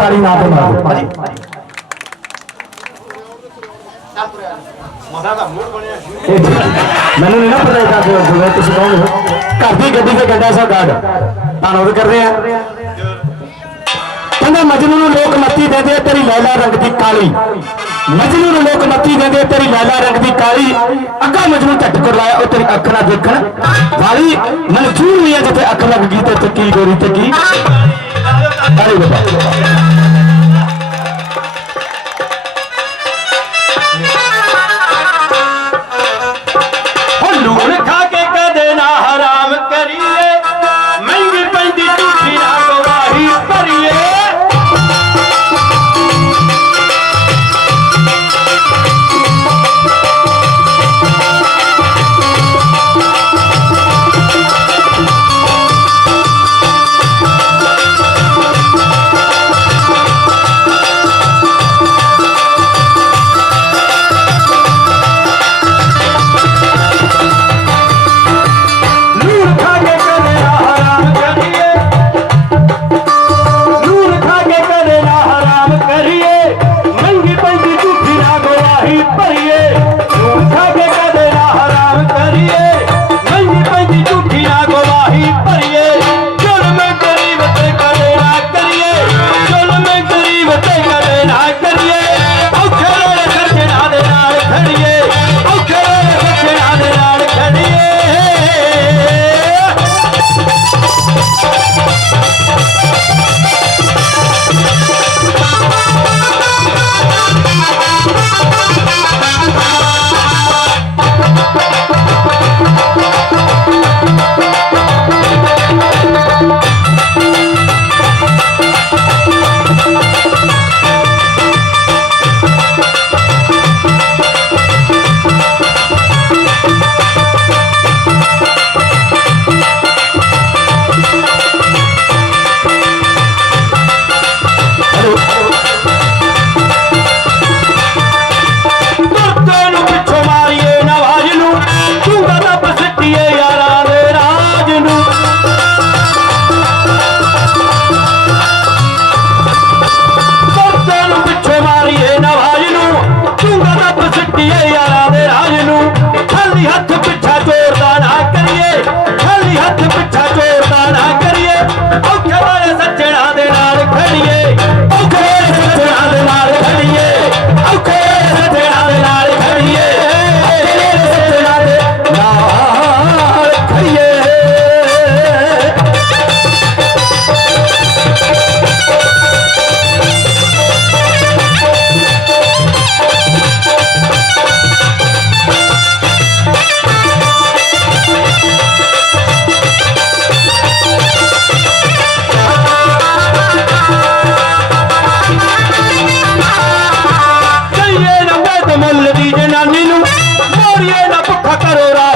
ਦਿਓ। ਹਾਂਜੀ। ਇਹ ਠੀਕ ਹੈ। ਮੈਨੂੰ ਨਹੀਂ ਨਾ ਪਤਾ ਇਹਦਾ ਜਿਵੇਂ ਤੁਸੀਂ ਕਹੋਗੇ। ਘਰ ਦੀ ਗੱਡੀ ਤੇ ਗੱਡਾ ਸਾਹਿਬ ਗਾਰਡ। ਧੰਨਵਾਦ ਕਰਦੇ ਆ। ਕਹਿੰਦਾ ਮਜਨੂ ਨੂੰ ਲੋਕ ਮੱਤੀ ਦਿੰਦੇ ਤੇਰੀ ਲੈਲਾ ਰੰਗ ਦੀ ਕਾਲੀ। ਮਜਨੂ ਨੂੰ ਲੋਕ ਮੱਤੀ ਦਿੰਦੇ ਤੇਰੀ ਲੈਲਾ ਰੰਗ ਦੀ ਕਾਲੀ। ਅੱਗਾ ਮਜਨੂ ਝੱਟ ਕਰ ਲਾਇਆ ਉਹ ਤੇਰੀ ਅੱਖ ਨਾਲ ਦੇਖਣ। ਵਾਲੀ ਮਨਜ਼ੂਰ ਹੋਈ ਜਿੱਥੇ ਅੱਖ ਲੱਗ ਗਈ ਤੇ ਕੀ ਗੋਰੀ ਤੇ ਕੀ। ਬਾਬਾ। কারোরা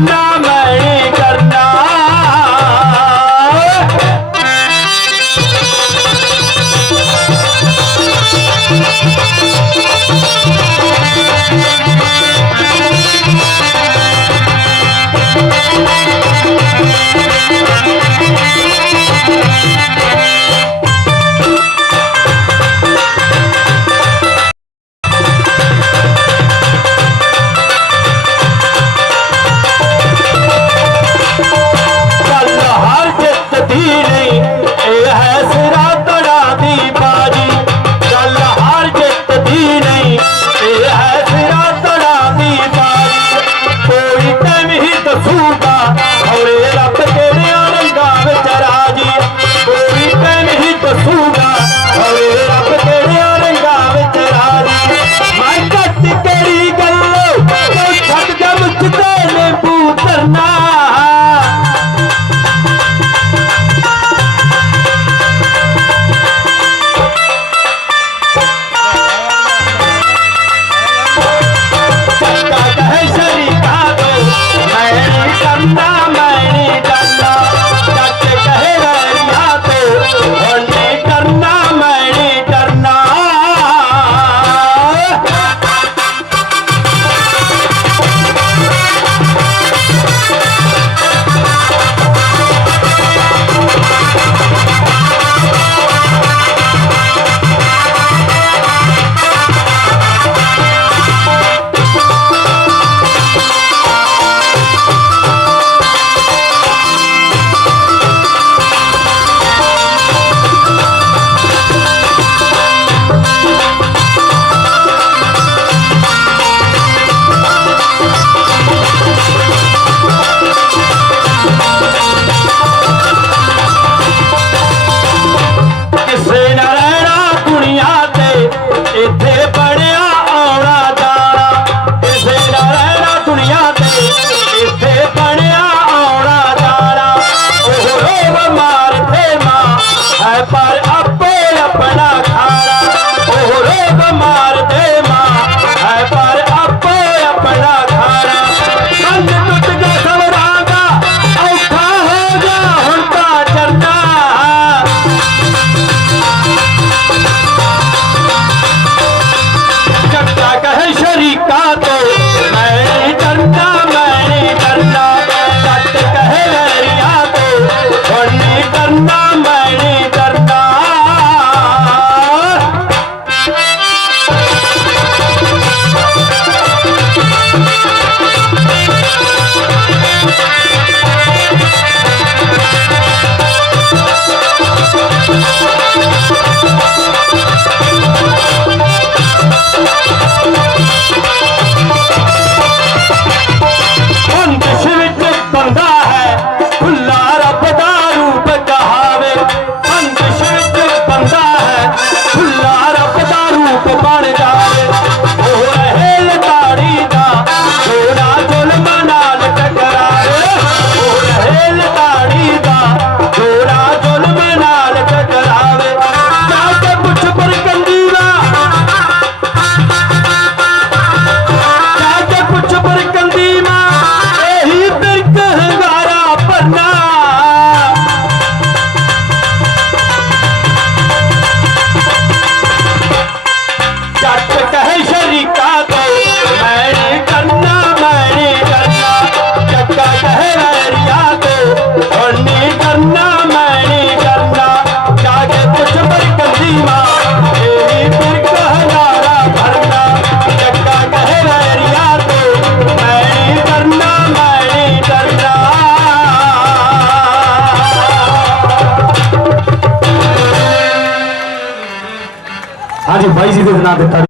ਨਹੀਂ